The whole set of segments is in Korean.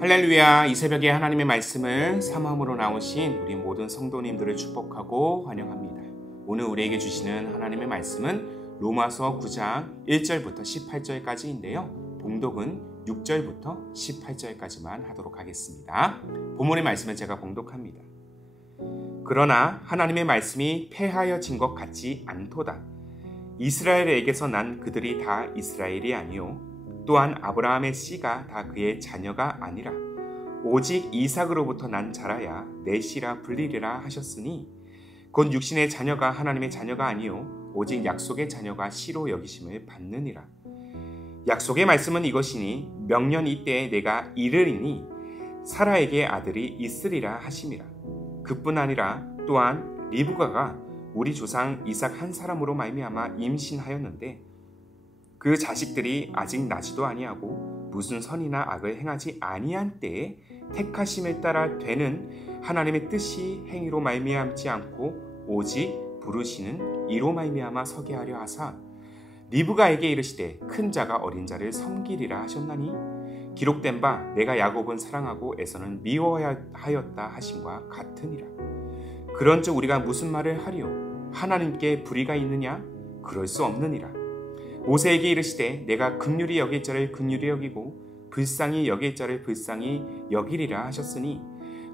할렐루야, 이 새벽에 하나님의 말씀을 사모함으로 나오신 우리 모든 성도님들을 축복하고 환영합니다. 오늘 우리에게 주시는 하나님의 말씀은 로마서 9장 1절부터 18절까지인데요. 봉독은 6절부터 18절까지만 하도록 하겠습니다. 본문의 말씀은 제가 봉독합니다. 그러나 하나님의 말씀이 패하여진 것 같지 않도다. 이스라엘에게서 난 그들이 다 이스라엘이 아니요 또한 아브라함의 씨가 다 그의 자녀가 아니라 오직 이삭으로부터 난 자라야 내 씨라 불리리라 하셨으니 곧 육신의 자녀가 하나님의 자녀가 아니요 오직 약속의 자녀가 씨로 여기심을 받느니라. 약속의 말씀은 이것이니 명년 이때에 내가 이르리니 사라에게 아들이 있으리라 하심이라. 그뿐 아니라 또한 리브가가 우리 조상 이삭 한 사람으로 말미암아 임신하였는데 그 자식들이 아직 나지도 아니하고 무슨 선이나 악을 행하지 아니한 때에 택하심에 따라 되는 하나님의 뜻이 행위로 말미암지 않고 오직 부르시는 이로 말미암아 서게 하려 하사 리브가에게 이르시되 큰 자가 어린 자를 섬기리라 하셨나니 기록된 바 내가 야곱은 사랑하고 에서는 미워하였다 하심과 같으니라. 그런즉 우리가 무슨 말을 하리요? 하나님께 불의가 있느냐? 그럴 수 없느니라. 모세에게 이르시되 내가 긍휼히 여길 자를 긍휼히 여기고 불쌍히 여길 자를 불쌍히 여기리라 하셨으니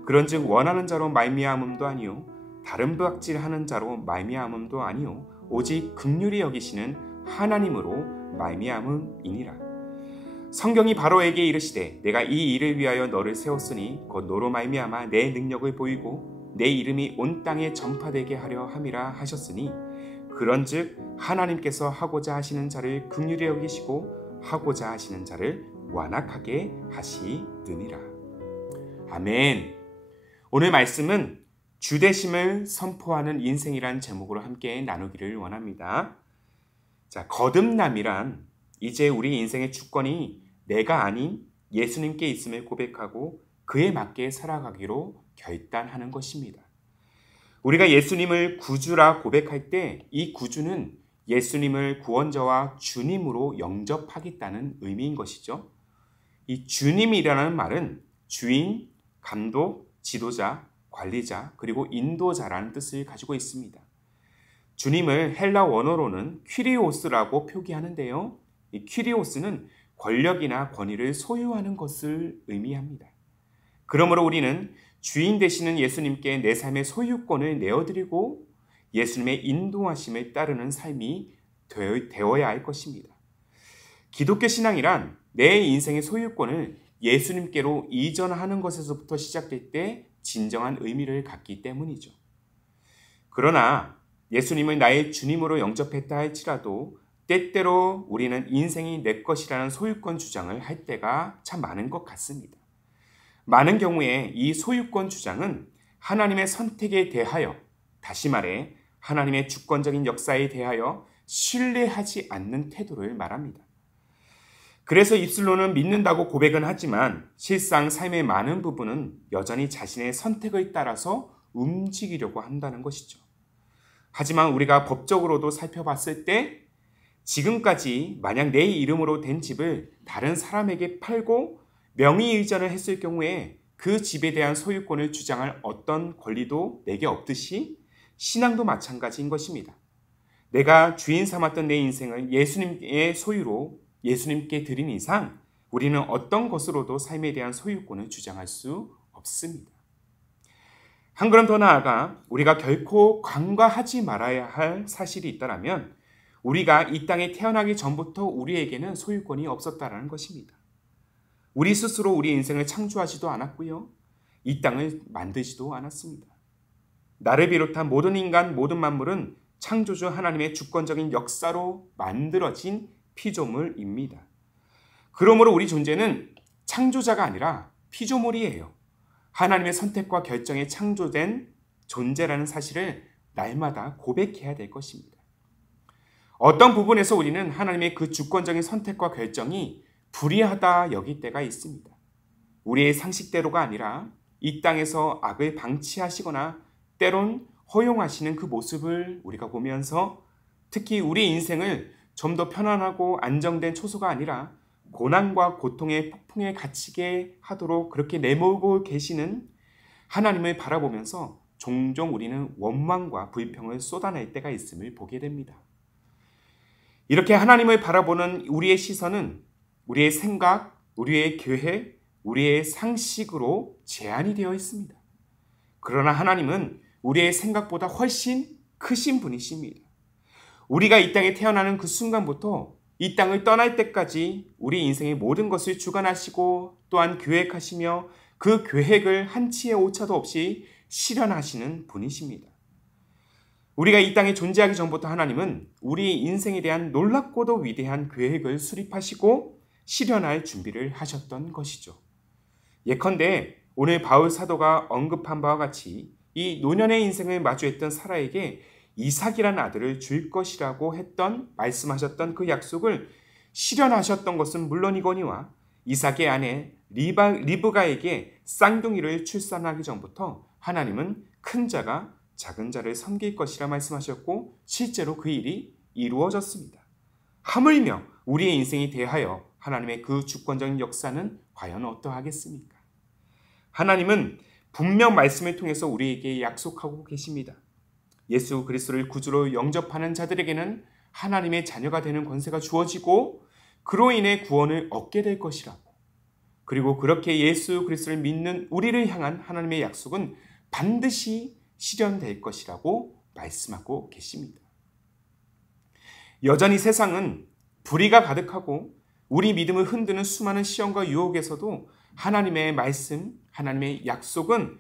그런즉 원하는 자로 말미암음도 아니요 다른 박질하는 자로 말미암음도 아니요 오직 긍휼히 여기시는 하나님으로 말미암음이니라. 성경이 바로에게 이르시되 내가 이 일을 위하여 너를 세웠으니 곧 너로 말미암아 내 능력을 보이고 내 이름이 온 땅에 전파되게 하려 함이라 하셨으니 그런즉 하나님께서 하고자 하시는 자를 긍휼히 여기시고 하고자 하시는 자를 완악하게 하시느니라. 아멘. 오늘 말씀은 주되심을 선포하는 인생이란 제목으로 함께 나누기를 원합니다. 자, 거듭남이란 이제 우리 인생의 주권이 내가 아닌 예수님께 있음을 고백하고 그에 맞게 살아가기로 결단하는 것입니다. 우리가 예수님을 구주라 고백할 때 이 구주는 예수님을 구원자와 주님으로 영접하겠다는 의미인 것이죠. 이 주님이라는 말은 주인, 감독, 지도자, 관리자, 그리고 인도자라는 뜻을 가지고 있습니다. 주님을 헬라 원어로는 퀴리오스라고 표기하는데요. 이 퀴리오스는 권력이나 권위를 소유하는 것을 의미합니다. 그러므로 우리는 주인 되시는 예수님께 내 삶의 소유권을 내어드리고 예수님의 인도하심을 따르는 삶이 되어야 할 것입니다. 기독교 신앙이란 내 인생의 소유권을 예수님께로 이전하는 것에서부터 시작될 때 진정한 의미를 갖기 때문이죠. 그러나 예수님을 나의 주님으로 영접했다 할지라도 때때로 우리는 인생이 내 것이라는 소유권 주장을 할 때가 참 많은 것 같습니다. 많은 경우에 이 소유권 주장은 하나님의 선택에 대하여, 다시 말해 하나님의 주권적인 역사에 대하여 신뢰하지 않는 태도를 말합니다. 그래서 입술로는 믿는다고 고백은 하지만 실상 삶의 많은 부분은 여전히 자신의 선택을 따라서 움직이려고 한다는 것이죠. 하지만 우리가 법적으로도 살펴봤을 때 지금까지 만약 내 이름으로 된 집을 다른 사람에게 팔고 명의이전을 했을 경우에 그 집에 대한 소유권을 주장할 어떤 권리도 내게 없듯이 신앙도 마찬가지인 것입니다. 내가 주인 삼았던 내 인생을 예수님의 소유로 예수님께 드린 이상 우리는 어떤 것으로도 삶에 대한 소유권을 주장할 수 없습니다. 한 걸음 더 나아가 우리가 결코 간과하지 말아야 할 사실이 있다면 우리가 이 땅에 태어나기 전부터 우리에게는 소유권이 없었다는 것입니다. 우리 스스로 우리 인생을 창조하지도 않았고요. 이 땅을 만들지도 않았습니다. 나를 비롯한 모든 인간, 모든 만물은 창조주 하나님의 주권적인 역사로 만들어진 피조물입니다. 그러므로 우리 존재는 창조자가 아니라 피조물이에요. 하나님의 선택과 결정에 창조된 존재라는 사실을 날마다 고백해야 될 것입니다. 어떤 부분에서 우리는 하나님의 그 주권적인 선택과 결정이 불의하다 여길 때가 있습니다. 우리의 상식대로가 아니라 이 땅에서 악을 방치하시거나 때론 허용하시는 그 모습을 우리가 보면서 특히 우리 인생을 좀 더 편안하고 안정된 초소가 아니라 고난과 고통의 폭풍에 갇히게 하도록 그렇게 내몰고 계시는 하나님을 바라보면서 종종 우리는 원망과 불평을 쏟아낼 때가 있음을 보게 됩니다. 이렇게 하나님을 바라보는 우리의 시선은 우리의 생각, 우리의 계획, 우리의 상식으로 제한이 되어 있습니다. 그러나 하나님은 우리의 생각보다 훨씬 크신 분이십니다. 우리가 이 땅에 태어나는 그 순간부터 이 땅을 떠날 때까지 우리 인생의 모든 것을 주관하시고 또한 계획하시며 그 계획을 한치의 오차도 없이 실현하시는 분이십니다. 우리가 이 땅에 존재하기 전부터 하나님은 우리 인생에 대한 놀랍고도 위대한 계획을 수립하시고 실현할 준비를 하셨던 것이죠. 예컨대 오늘 바울 사도가 언급한 바와 같이 이 노년의 인생을 마주했던 사라에게 이삭이라는 아들을 줄 것이라고 말씀하셨던 그 약속을 실현하셨던 것은 물론이거니와 이삭의 아내 리브가에게 쌍둥이를 출산하기 전부터 하나님은 큰 자가 작은 자를 섬길 것이라 말씀하셨고 실제로 그 일이 이루어졌습니다. 하물며 우리의 인생에 대하여 하나님의 그 주권적인 역사는 과연 어떠하겠습니까? 하나님은 분명 말씀을 통해서 우리에게 약속하고 계십니다. 예수 그리스도를 구주로 영접하는 자들에게는 하나님의 자녀가 되는 권세가 주어지고 그로 인해 구원을 얻게 될 것이라고. 그리고 그렇게 예수 그리스도를 믿는 우리를 향한 하나님의 약속은 반드시 실현될 것이라고 말씀하고 계십니다. 여전히 세상은 불의가 가득하고 우리 믿음을 흔드는 수많은 시험과 유혹에서도 하나님의 말씀, 하나님의 약속은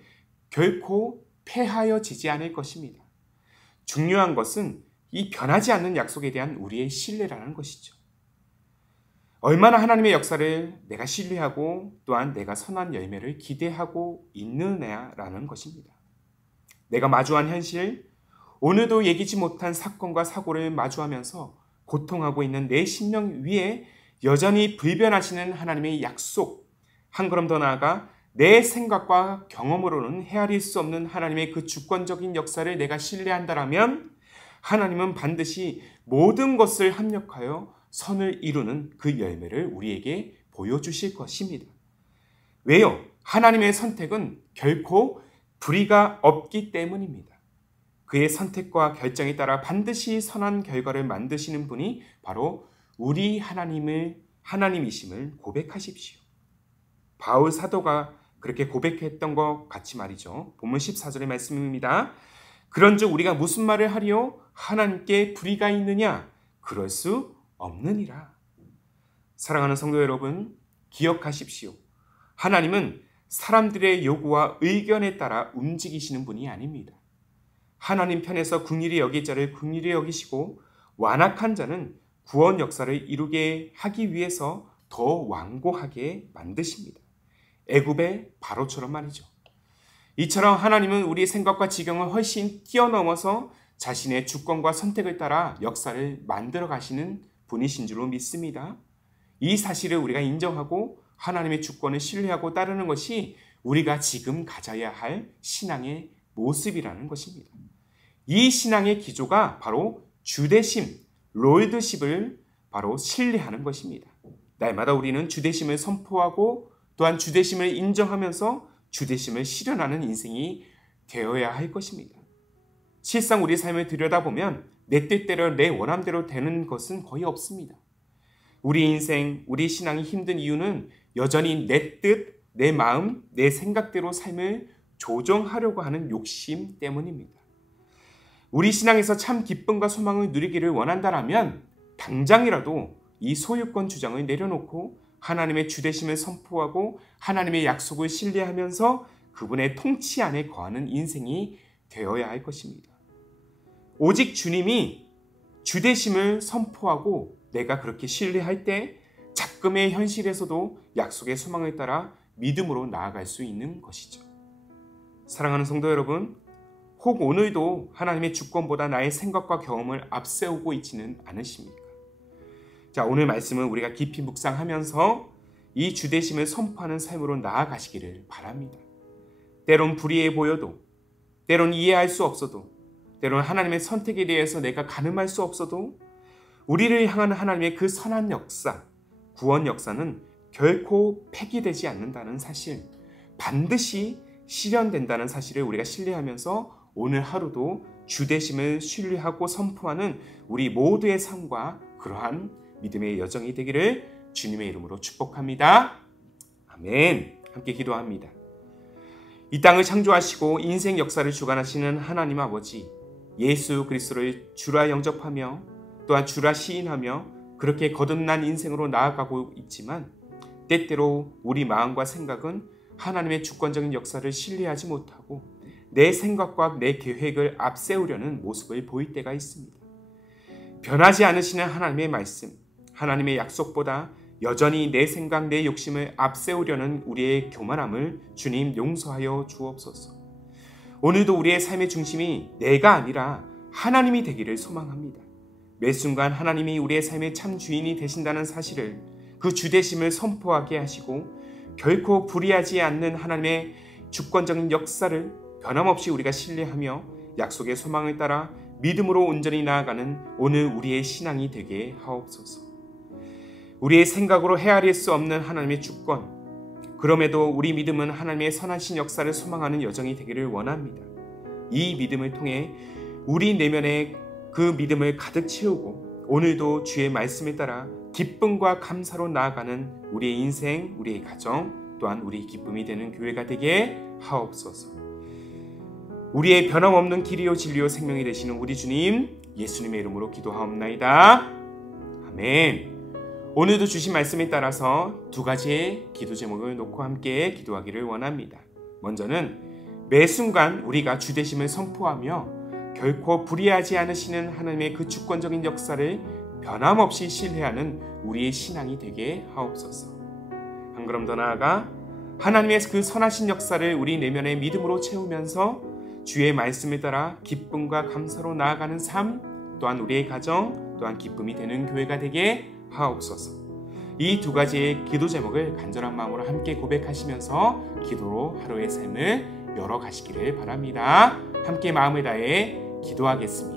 결코 패하여지지 않을 것입니다. 중요한 것은 이 변하지 않는 약속에 대한 우리의 신뢰라는 것이죠. 얼마나 하나님의 역사를 내가 신뢰하고 또한 내가 선한 열매를 기대하고 있느냐라는 것입니다. 내가 마주한 현실, 오늘도 예기치 못한 사건과 사고를 마주하면서 고통하고 있는 내 심령 위에 여전히 불변하시는 하나님의 약속, 한 걸음 더 나아가 내 생각과 경험으로는 헤아릴 수 없는 하나님의 그 주권적인 역사를 내가 신뢰한다라면 하나님은 반드시 모든 것을 합력하여 선을 이루는 그 열매를 우리에게 보여주실 것입니다. 왜요? 하나님의 선택은 결코 불의가 없기 때문입니다. 그의 선택과 결정에 따라 반드시 선한 결과를 만드시는 분이 바로 우리 하나님이심을 고백하십시오. 바울 사도가 그렇게 고백했던 것 같이 말이죠. 본문 14절의 말씀입니다. 그런즉 우리가 무슨 말을 하리요? 하나님께 불의가 있느냐? 그럴 수 없느니라. 사랑하는 성도 여러분, 기억하십시오. 하나님은 사람들의 요구와 의견에 따라 움직이시는 분이 아닙니다. 하나님 편에서 긍휼히 여길 자를 긍휼히 여기시고 완악한 자는 구원 역사를 이루게 하기 위해서 더 완고하게 만드십니다. 애굽의 바로처럼 말이죠. 이처럼 하나님은 우리의 생각과 지경을 훨씬 뛰어넘어서 자신의 주권과 선택을 따라 역사를 만들어 가시는 분이신 줄로 믿습니다. 이 사실을 우리가 인정하고 하나님의 주권을 신뢰하고 따르는 것이 우리가 지금 가져야 할 신앙의 모습이라는 것입니다. 이 신앙의 기조가 바로 주대심, 롤드십을 바로 신뢰하는 것입니다. 날마다 우리는 주대심을 선포하고 또한 주대심을 인정하면서 주대심을 실현하는 인생이 되어야 할 것입니다. 실상 우리 삶을 들여다보면 내 뜻대로 내 원함대로 되는 것은 거의 없습니다. 우리 인생, 우리 신앙이 힘든 이유는 여전히 내 뜻, 내 마음, 내 생각대로 삶을 조정하려고 하는 욕심 때문입니다. 우리 신앙에서 참 기쁨과 소망을 누리기를 원한다면 당장이라도 이 소유권 주장을 내려놓고 하나님의 주대심을 선포하고 하나님의 약속을 신뢰하면서 그분의 통치 안에 거하는 인생이 되어야 할 것입니다. 오직 주님이 주대심을 선포하고 내가 그렇게 신뢰할 때 작금의 현실에서도 약속의 소망을 따라 믿음으로 나아갈 수 있는 것이죠. 사랑하는 성도 여러분, 혹 오늘도 하나님의 주권보다 나의 생각과 경험을 앞세우고 있지는 않으십니까? 자, 오늘 말씀은 우리가 깊이 묵상하면서 이 주대심을 선포하는 삶으로 나아가시기를 바랍니다. 때론 불의해 보여도, 때론 이해할 수 없어도, 때론 하나님의 선택에 대해서 내가 가늠할 수 없어도 우리를 향한 하나님의 그 선한 역사, 구원 역사는 결코 폐기되지 않는다는 사실, 반드시 실현된다는 사실을 우리가 신뢰하면서 오늘 하루도 주되심을 신뢰하고 선포하는 우리 모두의 삶과 그러한 믿음의 여정이 되기를 주님의 이름으로 축복합니다. 아멘. 함께 기도합니다. 이 땅을 창조하시고 인생 역사를 주관하시는 하나님 아버지, 예수 그리스도를 주라 영접하며 또한 주라 시인하며 그렇게 거듭난 인생으로 나아가고 있지만 때때로 우리 마음과 생각은 하나님의 주권적인 역사를 신뢰하지 못하고 내 생각과 내 계획을 앞세우려는 모습을 보일 때가 있습니다. 변하지 않으시는 하나님의 말씀, 하나님의 약속보다 여전히 내 생각, 내 욕심을 앞세우려는 우리의 교만함을 주님 용서하여 주옵소서. 오늘도 우리의 삶의 중심이 내가 아니라 하나님이 되기를 소망합니다. 매 순간 하나님이 우리의 삶의 참 주인이 되신다는 사실을, 그 주되심을 선포하게 하시고 결코 불의하지 않는 하나님의 주권적인 역사를 변함없이 우리가 신뢰하며 약속의 소망을 따라 믿음으로 온전히 나아가는 오늘 우리의 신앙이 되게 하옵소서. 우리의 생각으로 헤아릴 수 없는 하나님의 주권, 그럼에도 우리 믿음은 하나님의 선하신 역사를 소망하는 여정이 되기를 원합니다. 이 믿음을 통해 우리 내면에 그 믿음을 가득 채우고 오늘도 주의 말씀에 따라 기쁨과 감사로 나아가는 우리의 인생, 우리의 가정, 또한 우리의 기쁨이 되는 교회가 되게 하옵소서. 우리의 변함없는 길이요 진리요 생명이 되시는 우리 주님 예수님의 이름으로 기도하옵나이다. 아멘. 오늘도 주신 말씀에 따라서 두 가지의 기도 제목을 놓고 함께 기도하기를 원합니다. 먼저는 매 순간 우리가 주되심을 선포하며 결코 불의하지 않으시는 하나님의 그 주권적인 역사를 변함없이 신뢰하는 우리의 신앙이 되게 하옵소서. 한 걸음 더 나아가 하나님의 그 선하신 역사를 우리 내면의 믿음으로 채우면서 주의 말씀에 따라 기쁨과 감사로 나아가는 삶, 또한 우리의 가정, 또한 기쁨이 되는 교회가 되게 하옵소서. 이 두 가지의 기도 제목을 간절한 마음으로 함께 고백하시면서 기도로 하루의 삶을 열어가시기를 바랍니다. 함께 마음을 다해 기도하겠습니다.